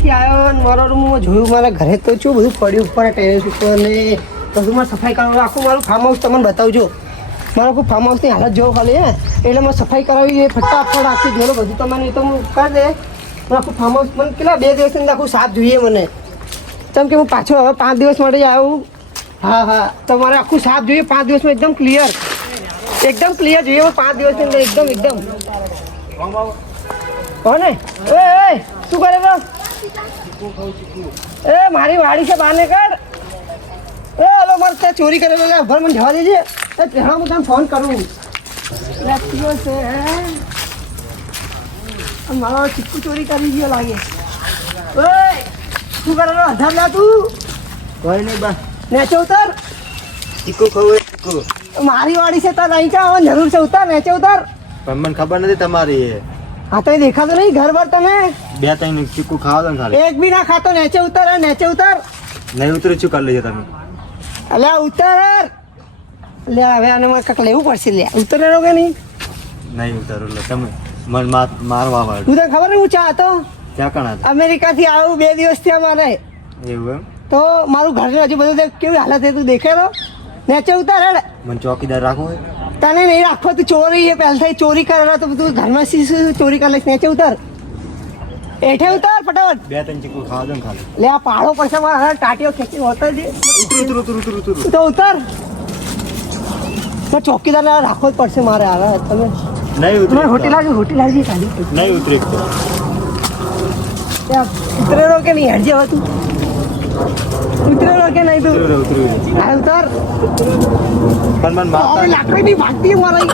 અમેરિકાથી આવ્યો અને મારો રૂમમાં જોયું મારા ઘરે તો શું બધું પડ્યું ઉપર ટેરેસ ઉપર ને બધું મારે સફાઈ કરવાનું આખું મારું ફાર્મ હાઉસ તમને બતાવજો મારા આખું ફાર્મ હાઉસની હાલત જોવો ખાલી હે એટલે મારે સફાઈ કરાવી ફટાફટ આખી જોડો બધું તમને એ તો હું કરી દે મારું આખું ફાર્મ હાઉસ મને કેટલા 2 દિવસની અંદર આખું સાફ જોઈએ મને કેમ કે હું પાછો હવે 5 દિવસ માટે જ આવ્યો હા તો મારે આખું સાફ જોઈએ 5 દિવસમાં એકદમ ક્લિયર જોઈએ 5 દિવસની અંદર એકદમ કોને એ શું કરે તો એ મારી વાડી છે બહાર કર એ હલો મારે ત્યાં ચોરી કરેલો ઘર મને જવા દેજે એ પહેલાં હું તને ફોન કરું છે મારો ચીક્કુ ચોરી કરી ગયો લાગે ઓય શું કરેલો 1000 લા તું કોઈ નહીં બા નેચે ઉતર ચીકુ ખવું મારી વાડી છે તાર અહીં આવવાની જરૂર છે ઉતર નેચે ઉતર પણ મને ખબર નથી તમારી હા તો એ દેખાતો નહીં ઘર પર તને 2-3 ચીકુ ખાવા દો ને ખાલી એક બી ના ખાતો નેચે ઉતર નહીં ઉતરે શું કરી લેજો તમે અલ્યા ઉતર લે હવે આને મારે કંઈક લેવું પડશે લે ઉતરેલો કે નહીં ઉતારો એટલે તમે મને મારવા વાળો તું તને ખબર ને હું ચા હતો ક્યાં કણા હતા અમેરિકાથી આવું 2 દિવસ થયા મારે એવું એમ તો મારું ઘર હજુ બધું કેવી હાલત છે તું દેખે તો નેચે ઉતર હેડ મને ચોકીદાર રાખવો હોય તને નહીં રાખવો તું ચોરી એ પહેલાં ચોરી કરેલો તો તું ઘરમાં શું ચોરી કરી લઈશ નેચે ઉતર એઠે ઉતર ફટાફટ 2-3 ચીકુ ખાવા દો ને ખાલી લે આ પાડો પડશે મારા ટાટીઓ ખેંચી હોતા છે ઉતરો તો ઉતર ચોકીદાર રાખવો જ પડશે મારે આવે તમે નહીં ઉતરે હોટેલ આવી ખાલી નહીં ઉતરે ઉતરેલો કે નહીં હેડજે હવે તું ઉતરેલો કે નહીં તું ઉતર્યું હા ઉતર પણ મને મારતા લાકડી ની ભાગતી મારી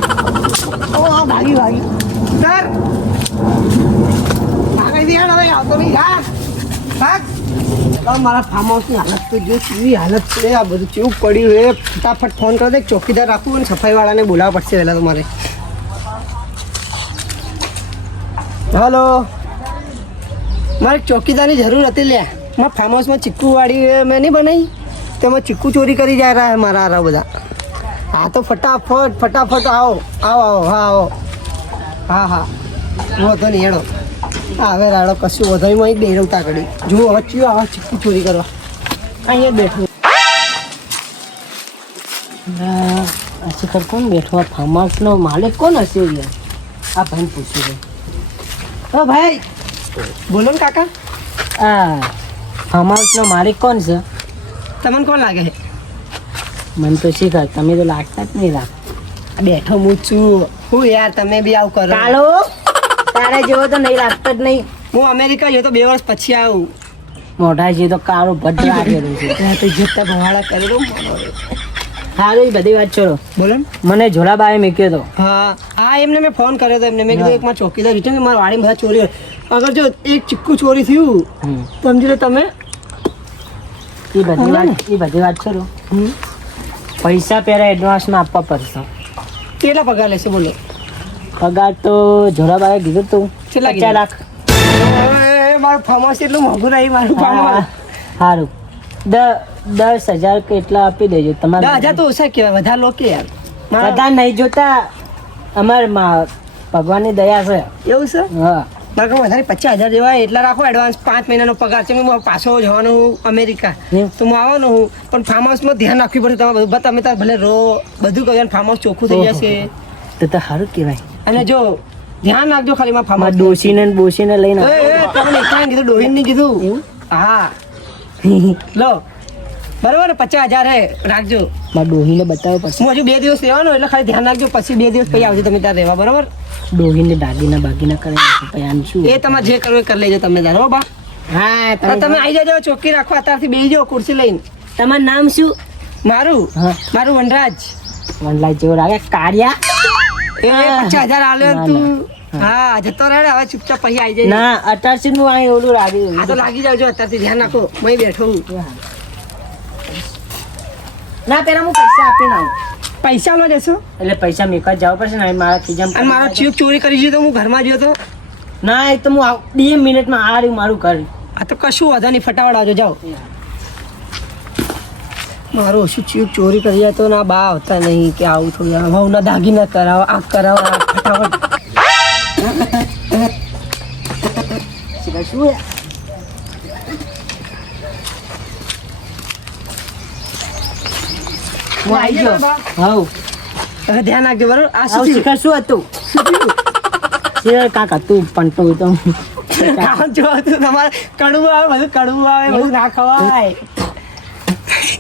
ભાગી ઉતર ભાગી દે હવે આવતો નહીં ભાગ મારા ફાર્મ હાઉસની હાલત તો જો કેવી હાલત છે આ બધું કેવું પડ્યું છે ફટાફટ ફોન કરી દે ચોકીદાર રાખવું અને સફાઈવાળાને બોલાવવા પડશે પહેલાં તમારે હલો મારે ચોકીદારની જરૂર હતી લે મારા ફાર્મ હાઉસમાં ચીક્કુ વાળી મેં નહીં બનાવી તેમાં ચીક્કુ ચોરી કરી જાય રહ્યા મારા હારા બધા હા તો ફટાફટ આવો હા વધો નહીં હેડો હવે રાડો કશું વધારીમાં એક બેરવતા કરી જુઓ હવે ચિયો આવા ચીક્કુ ચોરી કરવા અહીંયા બેઠું શિખર કોણ બેઠો ફાર્મ હાઉસનો માલિક કોણ હશે યાર આ ભાઈને પૂછ્યું હા ભાઈ બોલો ને કાકા આ ફાર્મ હાઉસનો માલિક કોણ છે તમને કોણ લાગે છે મને તો શીખર તમે તો લાગતા જ નહીં લાગ બેઠો હું જ છું હું યાર તમે બી આવું કરો કાળો તારે જેવો તો નહીં લાગતો જ નહીં હું અમેરિકા ગયો તો 2 વર્ષ પછી આવું મોઢા જે તો કાળો ભદ્ર આગેલું છે ત્યાં તો જતા ભવાડા કરેલો સારું એ બધી વાત છોડો બોલો ને મને ઝોલાબાએ મૂક્યો હતો હા એમને મેં ફોન કર્યો હતો એમને મેં કીધું એક મારા ચોકીદાર રીટર્ન મારા વાડી બધા ચોરી અગર જો એક ચીક્કુ ચોરી થયું સમજી લો તમે એ બધી વાત છોડો પૈસા પહેલા એડવાન્સમાં આપવા પડશે કેટલા પગાર લેશે બોલો પગાર તો ઝોલાબાએ કીધું તું કેટલા 50 લાખ મારું ફાર્મ હાઉસ એટલું મોંઘું નહીં મારું ફાર્મ હાઉસ સારું 10,000 કે એટલા આપી દેજો તમારે 10,000 તો ઓછા કહેવાય વધારે લો કે યાર બધા નહીં જોતા અમારે ભગવાનની દયા છે એવું છે હા મારે કહું વધારે 50,000 જેવા એટલા રાખો એડવાન્સ 5 મહિનાનો પગાર છે હું પાછો જવાનો હું અમેરિકા તો હું આવવાનો હું પણ ફાર્મ હાઉસમાં ધ્યાન રાખવી પડશે તમારે તમે તાર ભલે રહો બધું કહ્યું ફાર્મ હાઉસ ચોખ્ખું થઈ જશે તો સારું કહેવાય અને જો ધ્યાન રાખજો ખાલી માં ફાર્મ હાઉસ ડોસીને લઈને તમને એકલા કીધું ડોહીને નહીં કીધું હા લો બરાબર ને 50,000 હે રાખજો મારા ડોહીને બતાવો પડશે હું હજુ 2 દિવસ રહેવાનો એટલે ખાલી ધ્યાન રાખજો પછી 2 દિવસ પછી આવજો તમે ત્યાં રહેવા બરાબર ડોહીને બાગીના કરે પછી આમ શું એ તમારે જે કરવું એ કરી લેજો તમે તાર હો બા હા તમે આવી જજો ચોકી રાખવા અત્યારથી બેસી જાઓ ખુરશી લઈને તમારું નામ શું મારું વનરાજ વનરાજ જેવો લાગે કાળિયા એ 50,000 આલ્યો તું હા જતો રહે હવે ચૂપચાપ પછી આવી જાય ના 88 નું આ ઓલું લાગ્યું આ તો લાગી જાવજો અત્યારથી ધ્યાન રાખો હું બેઠો હું ના પેલા હું પૈસા આપીને આવું પૈસા લો જશો એટલે પૈસા મેકા જવા પડશે ને મારા ખીજામાં અને મારો ચીક ચોરી કરી દીધો હું ઘરમાં ગયો તો ના એ તો હું 2 મિનિટમાં આ રહ્યું મારું ઘર આ તો કશું વાંધો નહીં ફટાફટ આવજો જાઓ મારું ઓછું ચીક ચોરી કરી જાય તો ના બા આવતા નહીં કે આવું થોડું ભાવના દાગીના કરાવો આ કરાવો આ ફટાફટ શું હું આવી ગયો હવ હવે ધ્યાન રાખજો બરોબર આ આવું શું શિખર શું હતું શિખર કાક હતું પંટો તો ખાવાનું જો હતું તમારે કડવું આવે બધું કડવું આવે બધું ના ખવાય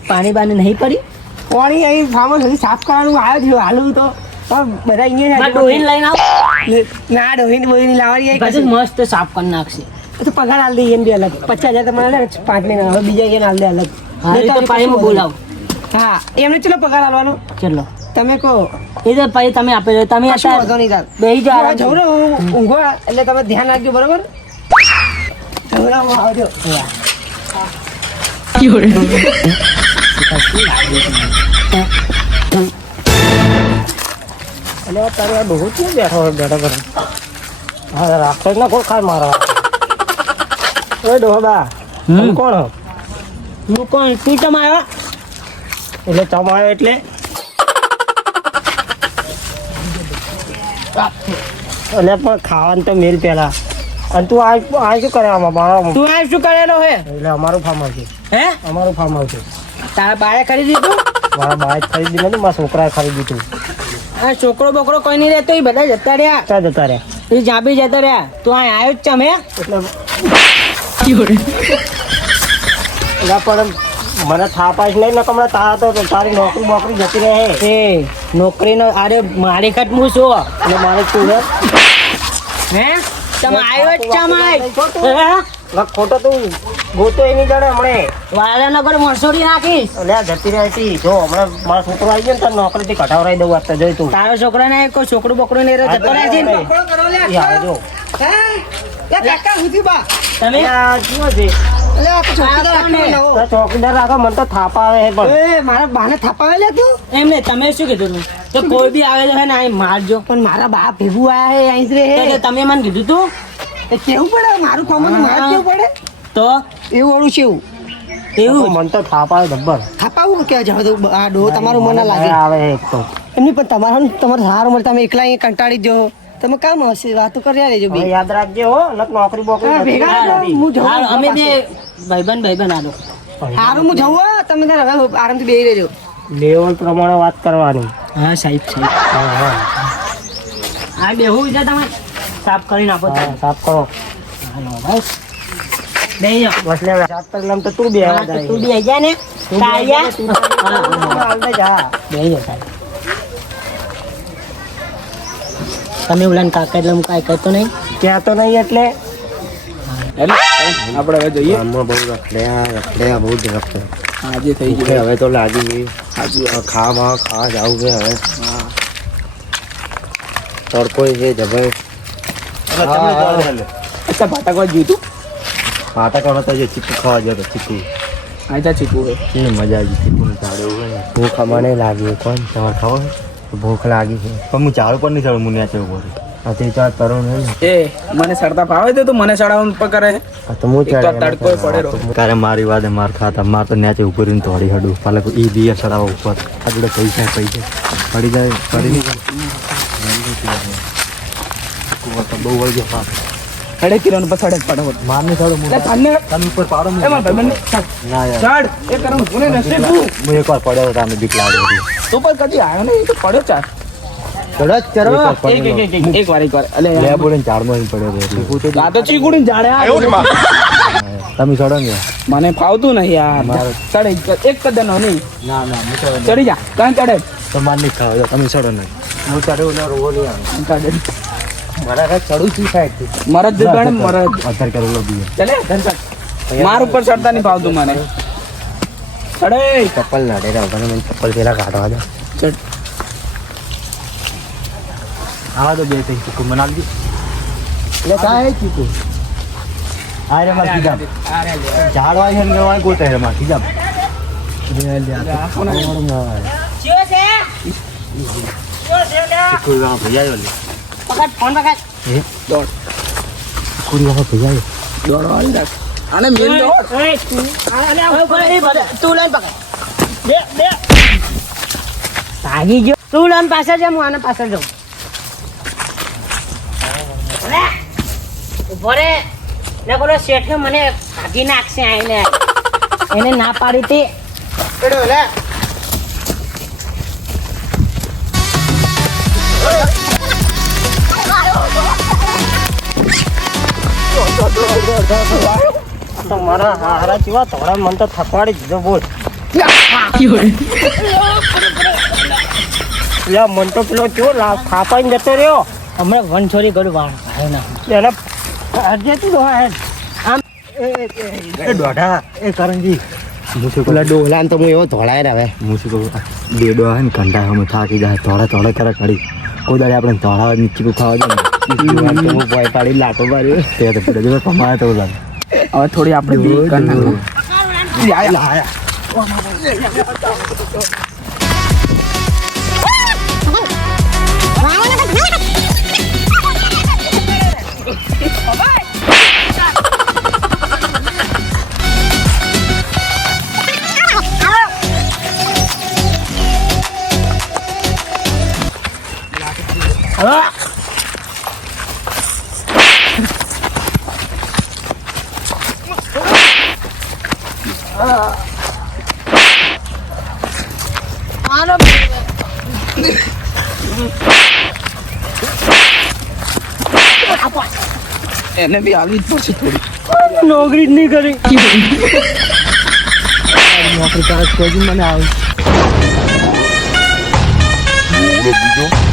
પાણી બાણી નહીં પડી પાણી અહીં ફાર્મર સુધી સાફ કરવાનું આવ્યો છે હાલું તો પણ બધા અહીંયા ડોહીને લઈને આવ ના ડોહીને બોહીને લાવવાની આવી બધું કશું. મસ્ત સાફ કરી નાખશે તો પગાર હાલ દઈએ એમ બી અલગ 50,000 તમારે લે 5 મહિના હવે બીજા એને હાલ દે અલગ હા એ તો પાણીમાં બોલાવ હા એમને ચલો પગાર હાલવાનો ચલો તમે કહો એ તો પછી તમે આપે તમે કશું વાંધો નહીં તાર બેસી જાઓ હું જઉં ને હું ઊંઘો એટલે તમે ધ્યાન રાખજો બરોબર જવરામાં આવજો એટલે તારે આ ડોહો ક્યાં બેઠો બેઠો કરે હા રાખતો જ ના કોણ ખાય મારવા ઓય ડોહા તમે કોણ હો? હું કોણ તું ચમ આવ્યા એટલે તમારે એટલે એટલે પણ ખાવાનું તો મેલ પહેલા અને તું આ શું કરે આમાં મારા તું આ શું કરેલો હે એટલે અમારું ફાર્મ હાઉસ છે હે અમારું ફાર્મ હાઉસ છે તારા બાએ ખરીદી દીધું મારા બાએ ખરીદી નથી મારા છોકરાએ ખરીદી હતું આ છોકરો બોકરો કોઈ નહીં રહેતો એ બધા જતા રહ્યા ક્યાં જતા રહ્યા એ જાબી જતા રહ્યા તું આ આવ્યો જ ચમ હે એટલે પણ મને થાપાશ નહીં ને હમણાં તારા તો તારી નોકરી બોકરી જતી રહે એ નોકરીનો અરે મારી ખટ હું છું એટલે મારે શું છે હે તમે આવ્યો જ ચમ ખોટો તું ગોતો એની જડે હમણે વાળાના પર મરસોડી નાખીશ એટલે આ જતી રહી હતી જો હમણાં મારો છોકરો આવી ગયો ને તારે નોકરીથી કઢાવરાઈ દઉં વાત જોઈ તું તારો છોકરો ને કોઈ છોકરું બોકરું નહીં રહ્યો જતો રહે છે ને? એ આવે જો તમે આ શું છે ચોકીદાર રાખો મને તો થાપા આવે છે પણ મારા બાને થાપાવે લે તું એમ નહીં તમે શું કીધું તું તો કોઈ બી આવે તો હે ને અહીં મારજો પણ મારા બા ભેગું આયા હે અહીં જ રે તો તમે મને કીધું તું એ કેવું પડે મારું ખાવાનું મારે કેવું પડે તો એવું વાળું છે એવું મને તો થાપા આવે જબ્બર થાપાવું કે જાવ તો આ ડો તમારું મને લાગે આવે એક તો એમની પણ તમારે સારું મળે તમે એકલા અહીં કંટાળી જો તમે કામ હશે વાતો કર્યા રહેજો બે યાદ રાખજો હો નોકરી બોકરી ભેગા હું જઉં હાલ, અમે બે ભાઈબંધ આલો સારું હું જવું હો. તમે તાર હવે આરામથી બેસી રહેજો લેવલ પ્રમાણે વાત કરવાની હા સાહેબ આ બેહું છે તમે સાફ કરી નાખો તમે. સાફ કરો બસ બેહી જાઓ બસ લે સાફ કરી લમ તો તું બે હા, તો તું બી આઈ જા ને કાયા જા બેહી જાઓ સાહેબ તમે ઓલાને કાકા એટલે હું કાંઈ કહેતો નહીં ક્યાં તો નહીં એટલે આપણે હવે જોઈએ ગામમાં બહુ રખડ્યા બહુ જ રખડ્યા આજે થઈ ભૂખે ગયું હવે તો લાગી ખાવા જાવું છે હવે તડકો છે જબર અચ્છા ભાટાકવા જોયું પાટા કોણ તો જે ચીકુ ખાવા જતો ચીકુ આયતા ચીકુ હે ને મજા આવી ચીકુનું ઝાડું હોય ને ભૂખ મને લાગી કોણ તમારે ખાવા ભૂખ લાગી છે પણ હું ઝાડુ પર નહીં ચડું હું ન્યાચે ઉભો રહું તે ચાર તરુણ હે ને એ મને સડતા ફાવે તો તું મને સડાવવાનું પર કરે તો હું એક તો તડકો પડેલો. તારે મારી વાદે માર ખાતા માર તો ન્યાચે ઉપર રહીને તોડી હડું પાલે ઈ દિયે ચડાવવા ઉપર આ જોડે પૈસા પડી જાય પડી તો બહુ વળજો હા હડે કિરણ પર સડે ફટાફટ માર નહીં ચડો લે પાને તમે ઉપર પાડો એ માર ભાઈબંધ ના યાર ચડ એ કરું કોને નસે તું હું એકવાર પડ્યો હતો આને બીક લાગે હતી તું પણ કદી આવ્યો ને એ તો પડ્યો ચાર એક વાર અલે લે બોલે ઝાડમાં અહીં પડ્યો હતો આ તો ચીકુડી જાડે તમે ચડો ને મને ફાવતું નહીં યાર ચડે એક કદમ નો નહીં ના ના હું ચડો ચડી જા કાં ચડે તો માર નહીં ખાવ તમે ચડો ને હું ચડ્યો ને રોવો નહીં આવે ચડે મારા ચડું છું સાઈડ મરદ ગણ મરદ અત્યારે કરેલો બી ચલે ધનકર માર ઉપર ચડતા નહીં ફાવતું મને ચડે ચપ્પલ ના ડેરા મને મને ચપ્પલ પેલા કાઢવા દે ચડ આવા તો બે થઈ ચીકુ મને આપજો એટલે કાંઈ ચીકુ આ રે માર કીધા ઝાડ વાય ને વાય ગોતે રે માર કીધા ચીકુ વા ભૈયા લે પકડ ફોન પકડ દોડ ચીકુ વા ભૈયા દોડ વાળી રાખ આને મેલ દો તું લઈને પકડ બે ભાગી ગયો તું લઈને પાછળ જા હું આને પાછળ જાઉં ઉભો રે ને બોલો શેઠે મને ભાગી નાખશે આઈને એને ના પાડી તે તમારા હારા જેવા ધોળા મન તો થકવાડી દીધો બોલ યા મન તો પેલો જો ખાપાઈને જતો રહ્યો હમણાં વનછોરી કરું વાળ ભાઈ ના એને આજે તું દોહા હેડ આમ એ દોઢા એ કરણજી હું શું પેલા ડોલાને તો હું એવો ધોળાય ને હવે હું શું કહું ડેડો આવે ને કંટાળો અમે થાકી જાય થોડા કરે કરી કોઈ દાડે આપણે ધોળા નીચી ખાવા જાય ને હું ભય પાડી લાટો માર્યો તે તો પેલા દિવસ કમાયા તો લાગે હવે થોડી આપણે બી કરી નાખો. એને બી આવી જ પડશે થોડી. નોકરી જ નહીં કરી નોકરી કરે કોઈ મને આવે બીજો